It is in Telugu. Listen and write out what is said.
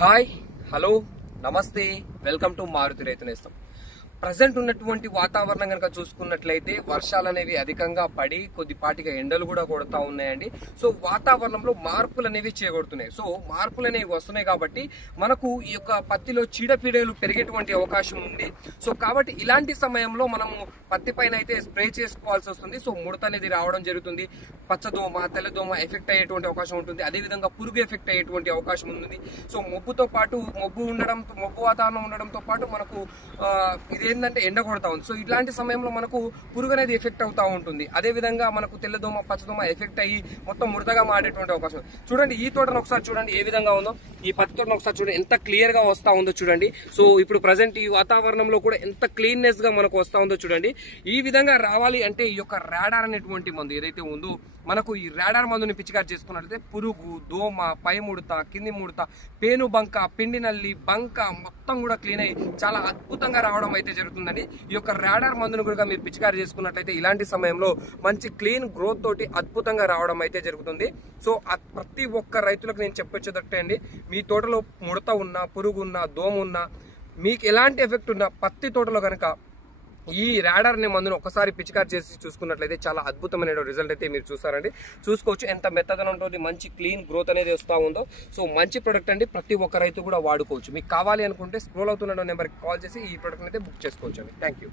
హాయ్ హలో నమస్తే వెల్కమ్ టు మారుతి రైతు నేస్తం. ప్రజెంట్ ఉన్నటువంటి వాతావరణం కనుక చూసుకున్నట్లయితే వర్షాలు అనేవి అధికంగా పడి కొద్దిపాటిగా ఎండలు కూడా కొడతా ఉన్నాయండి. సో వాతావరణంలో మార్పులు అనేవి చేకూరుతున్నాయి. సో మార్పులు అనేవి వస్తున్నాయి కాబట్టి మనకు ఈ యొక్క పత్తిలో చీడపీడలు పెరిగేటువంటి అవకాశం ఉంది. సో కాబట్టి ఇలాంటి సమయంలో మనము పత్తి పైన అయితే స్ప్రే చేసుకోవాల్సి వస్తుంది. సో ముడత అనేది రావడం జరుగుతుంది. పచ్చదోమ తెల్లదోమ ఎఫెక్ట్ అయ్యేటువంటి అవకాశం ఉంటుంది. అదేవిధంగా పురుగు ఎఫెక్ట్ అయ్యేటువంటి అవకాశం ఉంటుంది. సో మొబ్బుతో పాటు మొబ్బు వాతావరణం ఉండడంతో పాటు మనకు ఇదేంటంటే ఎండ కొడతా ఉంది. సో ఇట్లాంటి సమయంలో మనకు పురుగు అనేది ఎఫెక్ట్ అవుతా ఉంటుంది. అదే విధంగా మనకు తెల్లదోమ పచ్చదోమ ఎఫెక్ట్ అయ్యి మొత్తం ముడతగా మారేటువంటి అవకాశం. చూడండి ఈ తోటను ఒకసారి చూడండి ఏ విధంగా ఉందో. ఈ పత్తి తోటను ఒకసారి చూడండి ఎంత క్లియర్ గా వస్తా ఉందో చూడండి. సో ఇప్పుడు ప్రజెంట్ ఈ వాతావరణంలో కూడా ఎంత క్లీన్నెస్ గా మనకు వస్తా ఉందో చూడండి. ఈ విధంగా రావాలి అంటే ఈ యొక్క రాడార్ అనేటువంటి మందు ఏదైతే ఉందో మనకు ఈ రాడార్ మందుని పిచికారి చేసుకున్నట్లయితే పురుగు దోమ పై ముడత కింది ముడత పేను బంక పిండి నల్లి బంక మొత్తం కూడా క్లీన్ అయ్యి చాలా అద్భుతంగా రావడం అయితే జరుగుతుందండి. ఈ యొక్క రాడార్ మందును కూడా మీరు పిచికారి చేసుకున్నట్లయితే ఇలాంటి సమయంలో మంచి క్లీన్ గ్రోత్ తోటి అద్భుతంగా రావడం అయితే జరుగుతుంది. సో ప్రతి ఒక్క రైతులకు నేను చెప్పొచ్చేటట్టే అండి, మీ తోటలో ముడత ఉన్నా పురుగు ఉన్నా దోమ ఉన్నా మీకు ఎలాంటి ఎఫెక్ట్ ఉన్నా పత్తి తోటలో కనుక ఈ రాడార్ అనే మందును ఒకసారి పిచికారి చేసి చూసుకున్నట్లయితే చాలా అద్భుతమైన రిజల్ట్ అయితే మీరు చూసారండి. చూసుకోవచ్చు ఎంత మెత్తదనంతో మంచి క్లీన్ గ్రోత్ అనేది వస్తూ ఉందో. సో మంచి ప్రొడక్ట్ అండి, ప్రతి ఒక్క రైతు కూడా వాడుకోవచ్చు. మీకు కావాలి అనుకుంటే స్క్రోల్ అవుతున్న నెంబర్కి కాల్ చేసి ఈ ప్రొడక్ట్ అయితే బుక్ చేసుకోవచ్చు అండి. Thank you.